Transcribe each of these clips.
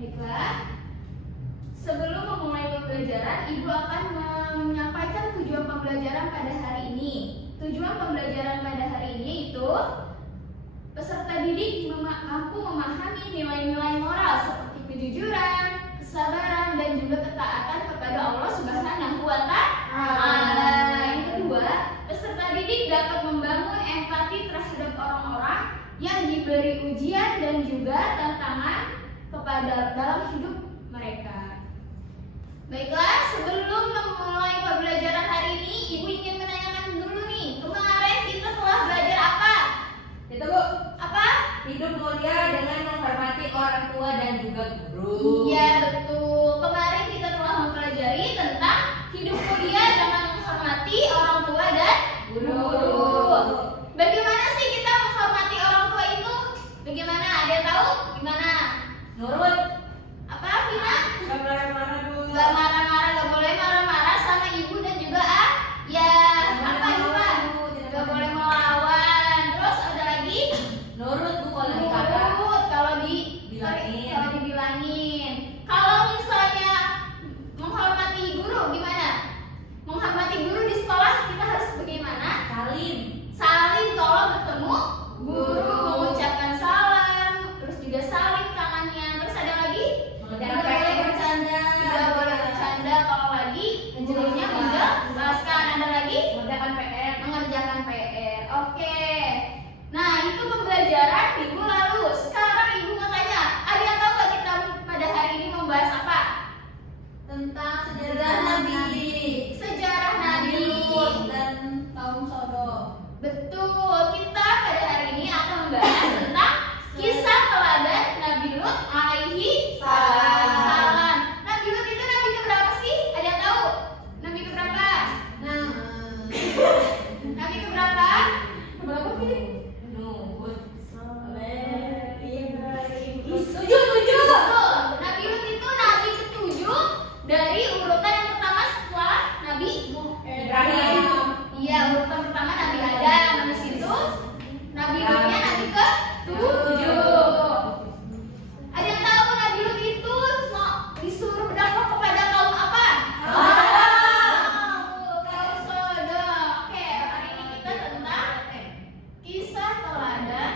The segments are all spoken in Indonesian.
Baiklah, sebelum memulai pembelajaran, Ibu akan menyampaikan tujuan pembelajaran pada hari ini. Tujuan pembelajaran pada hari ini itu peserta didik mampu memahami nilai-nilai moral seperti kejujuran, kesabaran, dan juga ketaatan kepada Allah Subhanahu wa Ta'ala. Yang kedua, peserta didik dapat membangun empati terhadap orang-orang yang diberi ujian dan juga tantangan kepada dalam hidup mereka. Baiklah, sebelum memulai pembelajaran hari ini, Ibu ingin menanyakan dulu nih, kemarin kita telah belajar apa? Itu Bu, Apa? hidup mulia dengan menghormati orang tua dan juga guru. Iya, betul. Kemarin kita telah mempelajari tentang hidup mulia dengan menghormati orang tua dan guru. Bagaimana sih kita menghormati orang tua itu? Bagaimana? Ada yang tahu? Gimana? Nurut, Apa, Vina? gak marah-marah Bu. Gak marah-marah, gak boleh marah-marah sama ibu dan juga ya apa juga? Gak boleh melawan. Terus ada lagi? Nurut Bu kalau dikata. Nurut kalau dibilangin. Kalau misalnya menghormati guru gimana? Menghormati guru di sekolah kita harus bagaimana? Salim. Salim kalau bertemu guru, mengucapkan salam, terus juga salim tangannya. Terus ada lagi? Mengerjakan PR, bercanda. Tidak boleh bercanda kalau lagi gurunya menjelaskan. Ada lagi? Mengerjakan PR. Mengerjakan PR. Oke. Nah, itu pembelajaran minggu lalu. Sekarang Ibu mau tanya, ada yang tahu nggak kita pada hari ini membahas apa? Tentang sejarah Nabi. Sejarah Nabi Lut dan kaum Sodom. Betul, kita pada hari ini akan membahas tentang kisah teladan Nabi Lut alaihi salam. Nabi Lut itu nabi keberapa sih? Ada yang tahu? Nabi keberapa? Nabi keberapa? Berapa sih? Nuhud. Tujuh. Betul. Nabi Lut itu nabi ketujuh dari urutan yang pertama setelah Nabi Ibrahim. Iya, urutan pertama Nabi Adam, habis itu Nabi Lutnya nabi ke-7. Ada yang tahu Nabi Lut itu mau disuruh berdakwah kepada kaum apa? Kaum Sodom. Oke, hari ini kita tentang kisah teladan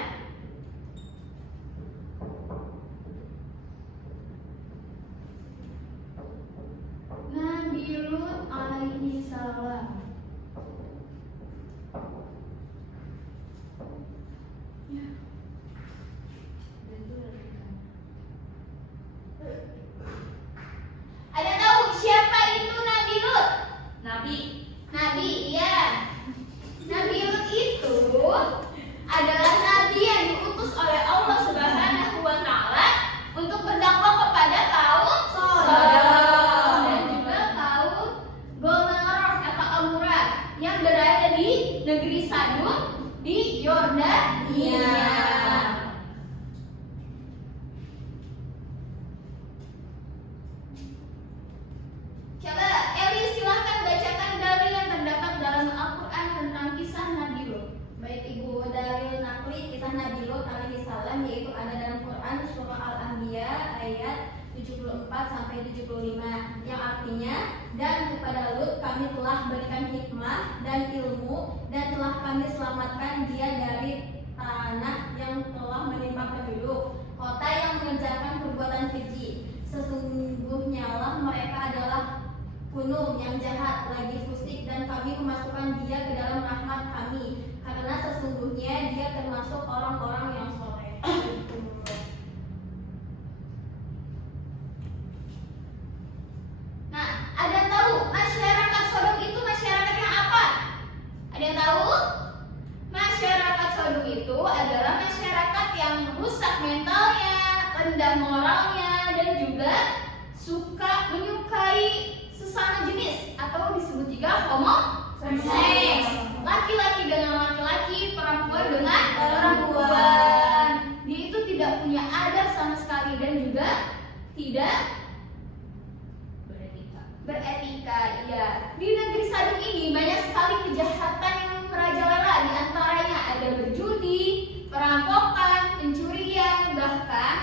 Nabi Lut alaihi salam. Ya. Ada yang tahu siapa itu Nabi Lut? Nabi. Nabi, iya. Nabi Lut itu adalah nabi yang diutus oleh Allah Subhanahu wa Ta'ala untuk berdakwah kepada kaum Sodom dan juga kaum Gomorrah atau Amorah yang berada di negeri Sadum di Yordania. Coba Eli silahkan bacakan dalil yang terdapat dalam Al-Quran tentang kisah Nabi Lut. Baik Ibu, dalil nakli kisah Nabi Lut alaihi salam yaitu ada dalam Quran surah Al-Anbiya ayat 74 sampai 75 yang artinya, dan kepada Lut kami telah berikan hikmah dan ilmu dan telah kami selamatkan dia dari tanah yang telah menimpa penduduk kota yang mengerjakan perbuatan keji. Sesungguhnya lah mereka adalah gunung yang jahat lagi fusik, dan kami memasukkan dia ke dalam rahmat kami karena sesungguhnya dia termasuk orang-orang yang soleh. Nah, ada yang tahu masyarakat Sodom itu masyarakat yang apa? Ada yang tahu? Masyarakat Sodom itu adalah masyarakat yang rusak mentalnya, rendah moralnya, dan juga menyukai sesama jenis atau disebut juga homoseks. Laki-laki dengan laki-laki, perempuan dengan perempuan. Dia itu tidak punya adab sama sekali dan juga tidak beretika. Iya. Di negeri Sadum ini banyak sekali kejahatan yang merajalela. Di antaranya ada berjudi, perampokan, pencurian, bahkan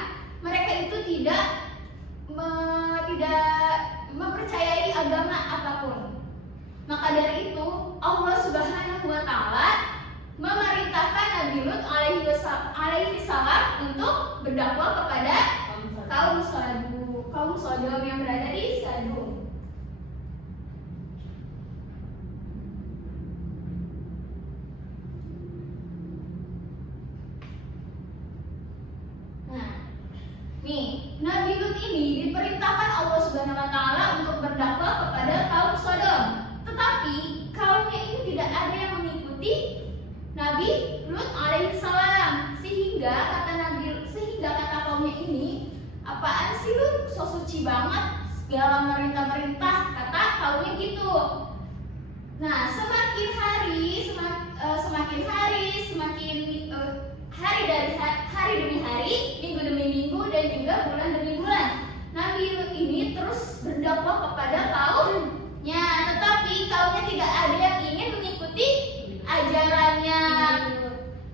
mereka itu tidak tidak mempercayai agama apapun. Maka dari itu Allah Subhanahu wa taala memerintahkan Nabi Lut alaihi salam untuk berdakwah kepada kaum Sodom yang berada di Sodom. Nah, nih, Nabi Lut ini diperintahkan Allah Subhanahu wa taala untuk berdakwah kepada kaum Sodom. Tetapi kaumnya ini tidak ada yang mengikuti Nabi Lut alaihissalam, sehingga kata kaumnya ini, apaan sih lu so suci banget, segala merintah-merintah, kata kaumnya gitu. Nah, semakin hari demi hari, minggu demi minggu, dan juga bulan demi bulan, Nabi Lut ini terus berdakwah kepada kaumnya, tetapi kaumnya tidak ada yang ingin mengikuti ajarannya.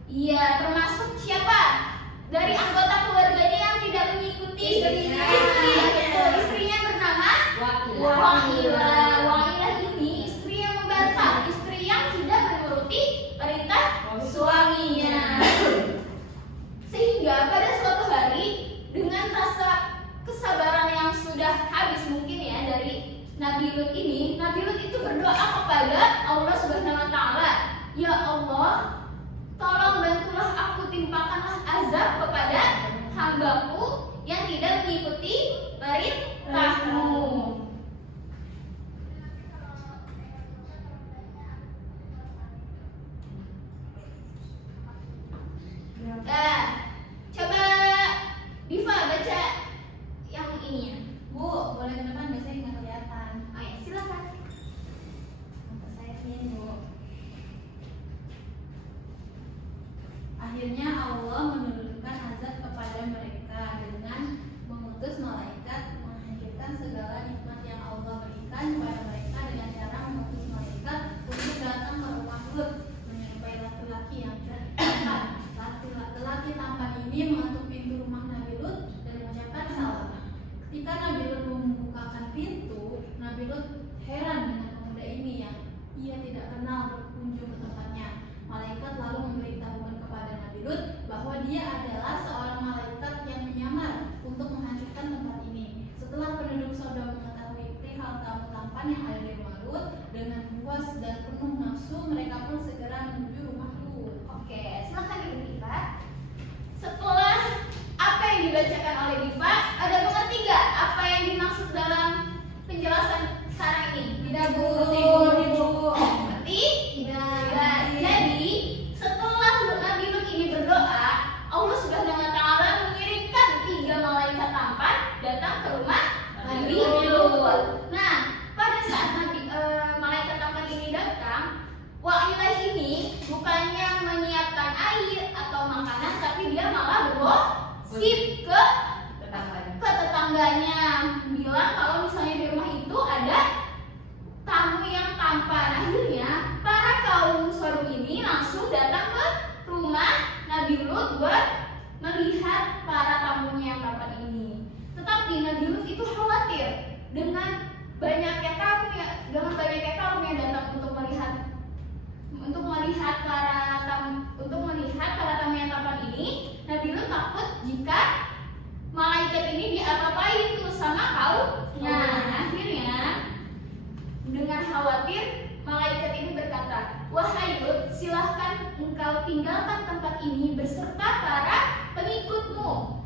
Iya, termasuk siapa? Dari anggota keluarganya yang tidak mengikuti istrinya bernama Wa'ilah. Wa'ilah ini istri yang membantah, istri yang tidak menuruti perintah suaminya. Sehingga pada suatu hari, dengan rasa kesabaran yang sudah habis mungkin ya dari Nabi Lut ini, Nabi Lut itu berdoa kepada Allah Subhanahu wa taala, "Ya Allah, tolong bantulah aku, timpakanlah azab kepada hambaku yang tidak mengikuti perintahmu." Nah, coba Diva baca yang ini ya. Bu, boleh ke depan, biasanya nggak kelihatan. Oh ya, silakan. Mata saya ini, Bu. Akhirnya Allah menurunkan azab kepada mereka dengan mengutus malaikat menghancurkan segala nikmat yang Allah berikan kepada mereka dengan cara mengutus malaikat untuk datang ke rumah Lut, menyerupai laki-laki yang tampan. Laki-laki tampan ini mengetuk pintu rumah Nabi Lut dan mengucapkan salam. Ketika Nabi Lut membukakan pintu, Nabi Lut heran dengan pemuda ini yang ia tidak kenal berkunjung ke tempatnya. Malaikat lalu memberitahukan kepada Nabi Lut bahwa dia adalah seorang malaikat yang menyamar untuk menghancurkan tempat ini. Setelah penduduk Sodom mengetahui perihal tamu tampan yang ada di rumah Lut, dengan puas dan penuh nafsu mereka pun segera menuju rumah Lut. Oke, silakan Ibu Diva. Setelah apa yang dibacakan oleh Diva, ada pengerti nggak apa yang dimaksud dalam penjelasan sekarang ini? Tidak, Bu. Ngerti? Tidak. Jadi setelah Nabi Lut ini berdoa, Allah Subhanahu wa taala mengirimkan 3 malaikat tampan datang ke rumah Nabi Lut. Nah, pada saat malaikat tampan ini datang, Wa'ilah ini bukannya menyiapkan air atau makanan, tapi dia malah bergosip ke tetangganya, bilang kalau misalnya di rumah itu ada tamu yang tampan. Akhirnya para kaum Sodom ini langsung datang ke rumah Nabi Lut buat melihat para tamunya yang tampan ini. Tetapi Nabi Lut itu khawatir dengan banyaknya kaum yang datang untuk melihat para tamu yang tampan ini. Nabi Lut takut jika malaikat ini diapa-apain tuh sama kaumnya. Akhirnya dengan khawatir malaikat ini berkata, "Wahai Lut, silahkan engkau tinggalkan tempat ini beserta para pengikutmu,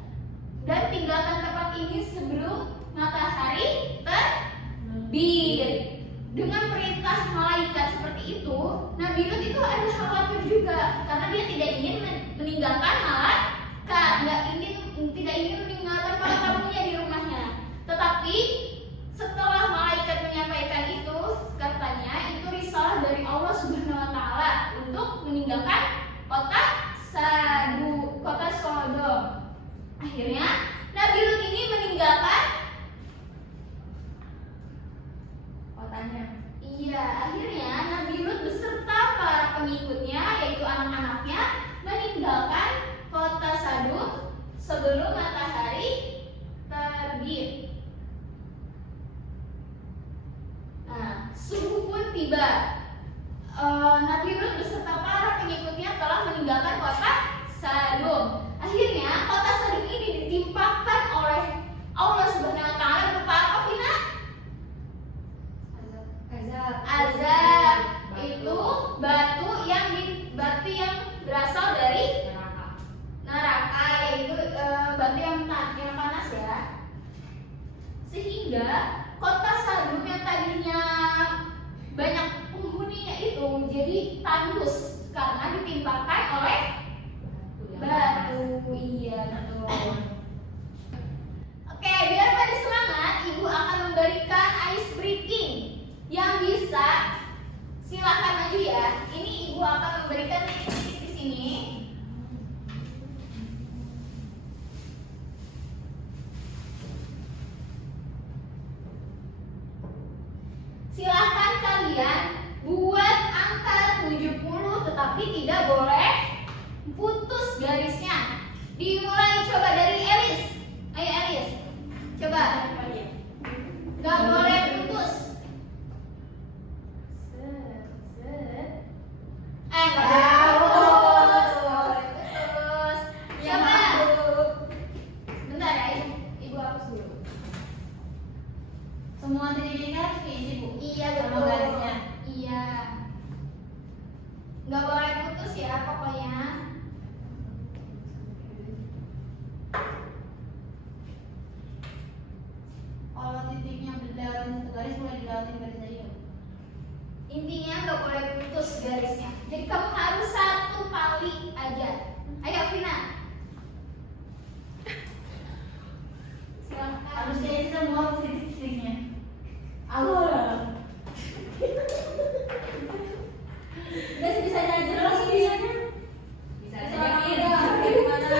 dan tinggalkan tempat ini sebelum matahari terbit." Dengan perintah malaikat seperti itu, Nabi Lut itu ada khawatir juga, karena dia tidak ingin meninggalkan malaikat, tidak ingin meninggalkan para tamunya di rumahnya. Tetapi setelah malaikat menyampaikan itu, katanya itu risalah dari Allah Subhanahu wa taala untuk meninggalkan kota Sodom. Akhirnya Nabi Lut ini meninggalkan kotanya. Iya, akhirnya Nabi Lut beserta para pengikutnya, yaitu anak-anaknya, meninggalkan kota Sodom sebelum matahari terbit. tiba. Nabi Lut beserta para pengikutnya telah meninggalkan kota Sadum. Akhirnya kota Sadum ini ditimpakan oleh Allah Subhanahu wa taala berupa apa, Vina? Azab. Itu batu yang berasal dari neraka, yaitu batu yang panas ya. Sehingga kota Sadum yang tadinya banyak penghuninya itu jadi tandus karena ditimpakan oleh batu. Iya, betul. Oke, biar pada semangat, Ibu akan memberikan ice breaking. Yang bisa silakan maju ya. Ini Ibu akan memberikan titik-titik di sini. Silahkan kalian buat angka 70 tetapi tidak boleh putus garisnya. Dimulai coba dari Elis. Ayo Elis. Coba. Gak boleh putus. Gak boleh putus. Coba. Bentar ya, Ibu hapus dulu. Semua titik-titiknya harus diisi, Bu. Iya, Sama betul. garisnya. Iya. Nggak boleh putus ya pokoknya. Kalau titiknya dilewatin satu garis, mulai dilewatin garis aja. Intinya nggak boleh putus garisnya. Jadi kamu harus satu kali aja. Ayo Vina. Silakan. Harus diisi semua titik-titiknya. Allah. Udah sebisanya aja lah, sebisanya. Bisa Bisa aja apa? Min. Gimana?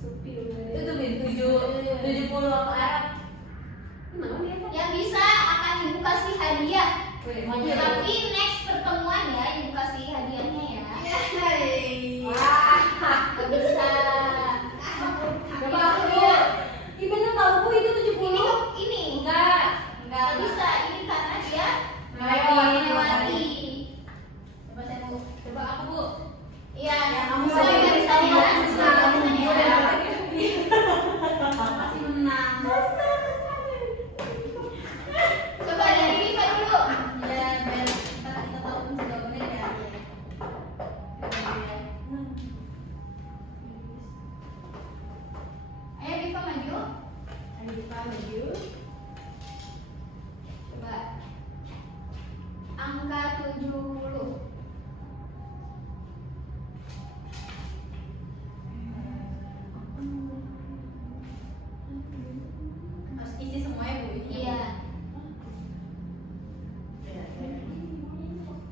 Supil. Itu tuh Min, 70 apa Arab. Yang bisa akan Ibu kasih hadiah. Wih, maju. Tapi next pertemuan ya Ibu kasih hadiahnya ya. Wah. Nggak bisa. Coba aku lihat. Ih, bener tahu Bu, itu 70. Ini Enggak. nggak bisa. Ini karena dia Melewati. Coba saya Bu. Coba aku, Bu. Iya, kamu sesuai boleh. garisannya ya. Sesuai garisannya ya. Masih menang. Coba dari Diva dulu. Ya, biar kita tahu kunci jawabannya ya. Ayo Diva maju. Ayo Diva maju. Coba. Angka 70. Harus isi semua ya Bu. Iya.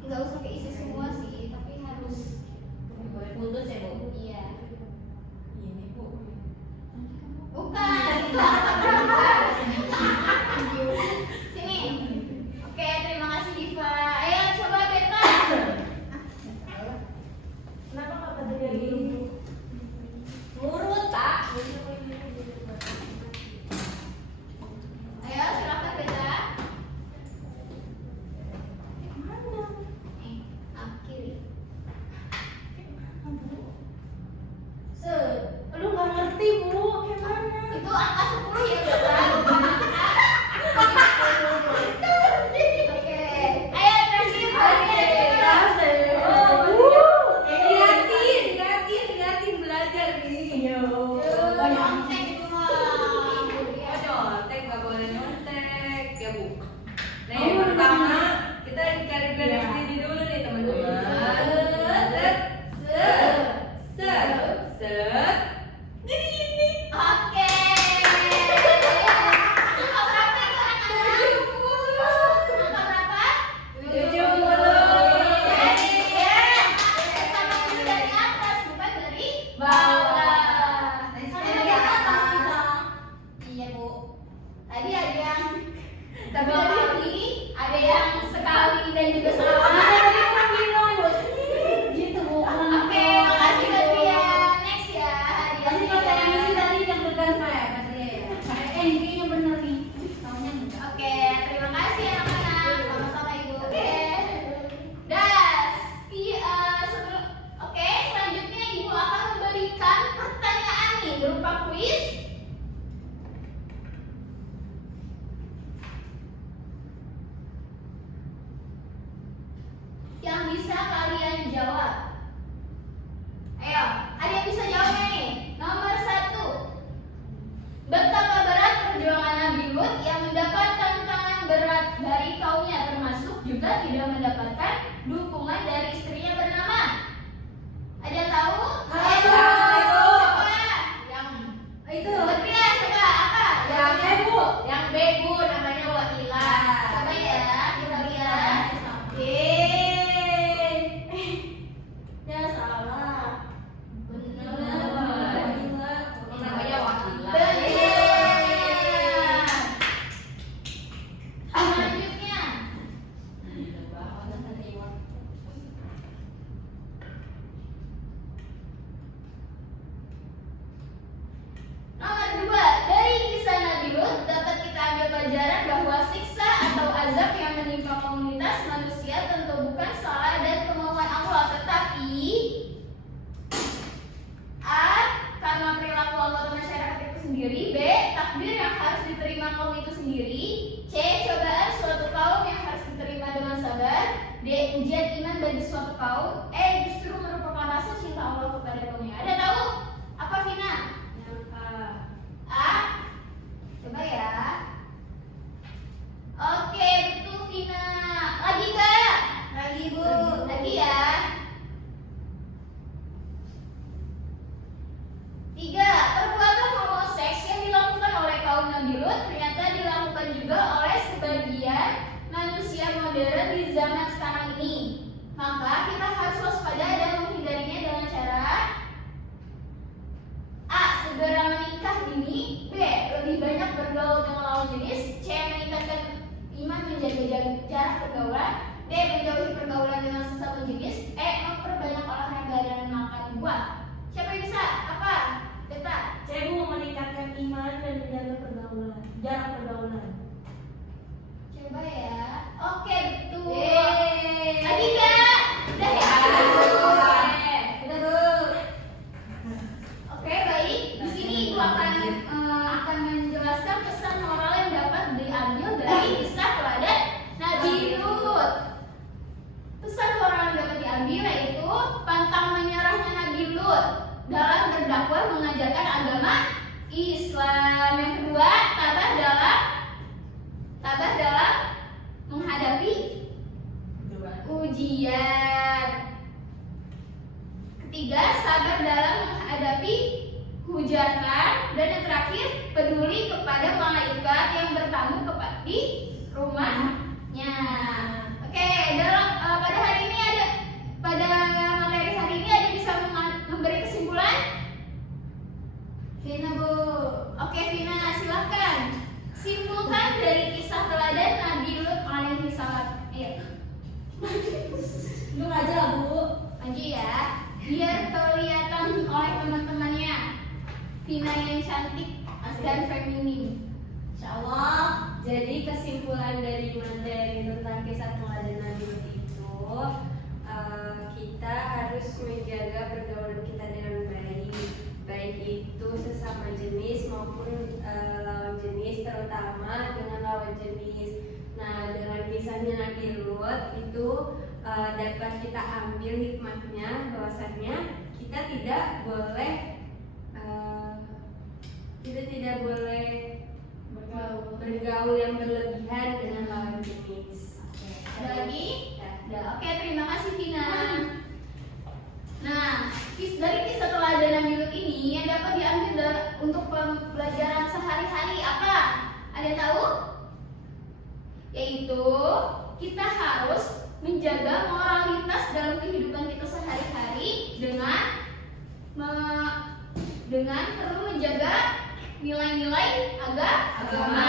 Nggak usah keisi semua sih, tapi harus. Boleh putus ya, Bu. Iya. Ini, Bu. Bukan, itu angka berapa? Sini. Oke, terima kasih Diva. Ayo coba Beta. Kenapa nggak pada jadi Ngurut, Pak. Ayo silakan Beta. Kiri. Aduh nggak ngerti Bu, gimana? Itu angka 10 ya Beta. Oke. Ayo terakhir. Liatin belajar nih. Banyak Kontek itu mah. Ya nyontek, nggak boleh nyontek ya Bu. Nah Oh, yang pertama benar. kita cari garis Iya. ini dulu nih teman-teman. Set. Jadi ini. Oke. Angka berapa itu anak-anak? Angka berapa? 70. Sama dulu dari atas, bukan dari bawah. Karena di atas kita. Iya Bu. Tadi ada yang dua kali, ada yang sekali dan juga salah. Gitu Bu. Oke, makasih buat dia. Next ya Kasih pas saya ngisi hadiahnya. tadi yang benar ya, kasih ya. Ini kayaknya benar nih. Tahunya enggak. Oke, terima kasih anak-anak. Sama-sama Ibu. Lut yang mendapat tantangan berat dari kaumnya, termasuk juga tidak mendapatkan dukungan dari istrinya bernama. Ada yang tahu? Tahu. Apa? Yang Itu. Putria, coba apa? yang begu namanya Wailah. Coba ya, kita lihat. Ya salah. Benar. Ini namanya Wailah. Benar. Selanjutnya, nomor 2, dari kisah Nabi Lut dapat kita ambil pelajaran bahwa siksa atau azab yang menimpa komunitas manusia tentu bukan salah dan kemauan Allah, tetapi A. Karena perilaku anggota masyarakat itu sendiri. B. Takdir yang harus diterima kaum itu sendiri. C. Cobaan suatu kaum yang harus diterima dengan sabar. D. Ujian iman bagi suatu kaum. E. Justru merupakan rasa cinta Allah kepada kaumnya. Ada tahu? Apa Vina? A. Coba ya. Oke, betul Vina. Lagi nggak? Lagi Bu. Lagi ya. 3. Perbuatan homoseks yang dilakukan oleh kaum Nabi Lut ternyata dilakukan juga oleh sebagian manusia modern di zaman sekarang ini. Maka kita harus waspada dan menghindarinya dengan cara A. Segera menikah dini. B. Lebih banyak bergaul dengan lawan jenis. C. Meningkatkan iman, menjaga jarak pergaulan. D. Menjauhi pergaulan dengan sesama jenis. E. Memperbanyak olahraga dan makan buah. Siapa yang bisa? Apa? Beta. Saya mau meningkatkan iman dan menjaga pergaulan, jarak pergaulan. Coba ya. Oke, betul. Yeay. Lagi nggak? Udah ya? Kita Bu. Oke, baik. Di sini Ibu akan menjelaskan pesan moral yang dapat diambil dari kisah teladan Nabi Lut. Pesan moral yang dapat diambil yaitu pantang menyerahnya Nabi Lut dalam berdakwah mengajarkan agama Islam. Yang kedua, tabah dalam menghadapi ujian. Ketiga, sabar dalam menghadapi hujatan. Dan yang terakhir, peduli kepada malaikat yang bertamu di rumahnya. Oke, pada hari ini pada materi hari ini ada bisa memberi kesimpulan? Vina Bu. Oke Vina, silahkan simpulkan dari kisah teladan Nabi Lut alaihi salam. Iya. Lu aja lah Bu. Maju ya, biar kelihatan oleh teman-temannya. Vina yang cantik dan feminim. Insyaallah. Jadi kesimpulan dari materi tentang kisah teladan Nabi Lut itu, kita harus menjaga pergaulan kita dengan baik itu sesama jenis maupun lawan jenis, terutama dengan lawan jenis. Nah, dengan kisahnya Nabi Lut itu dapat kita ambil hikmahnya bahwasannya kita tidak boleh bergaul yang berlebihan dengan lawan jenis. Ada lagi? Ya. Oke, terima kasih Vina. Nah, dari kisah teladan Nabi Lut ini yang dapat diambil untuk pembelajaran sehari-hari apa? Ada yang tahu? Yaitu kita harus menjaga moralitas dalam kehidupan kita sehari-hari dengan perlu menjaga nilai-nilai agama,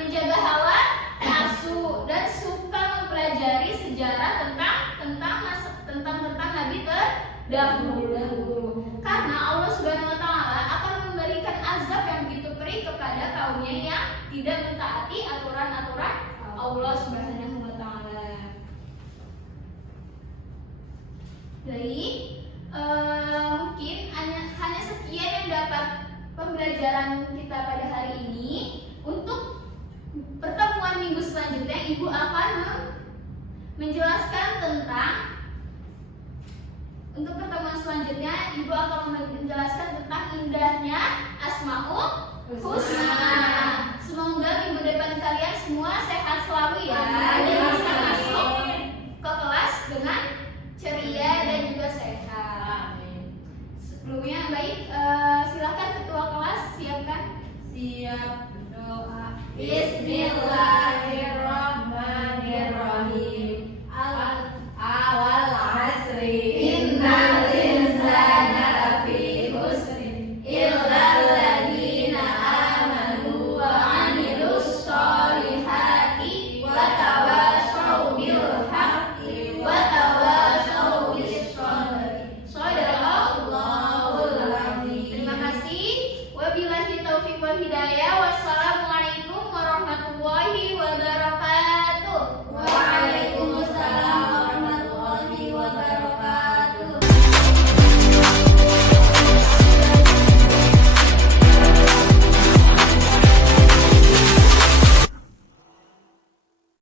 menjaga hawa nafsu dan suka mempelajari sejarah tentang Nabi terdahulu. Karena Allah Subhanahu wa taala akan memberikan azab yang begitu perih kepada kaumnya yang tidak mentaati aturan-aturan Allah Subhanahu wa taala. Baik, mungkin hanya sekian yang dapat pembelajaran kita pada hari ini. Untuk pertemuan minggu selanjutnya, Ibu akan menjelaskan tentang indahnya Asmaul Husna. Semoga berdoa. Bismillah.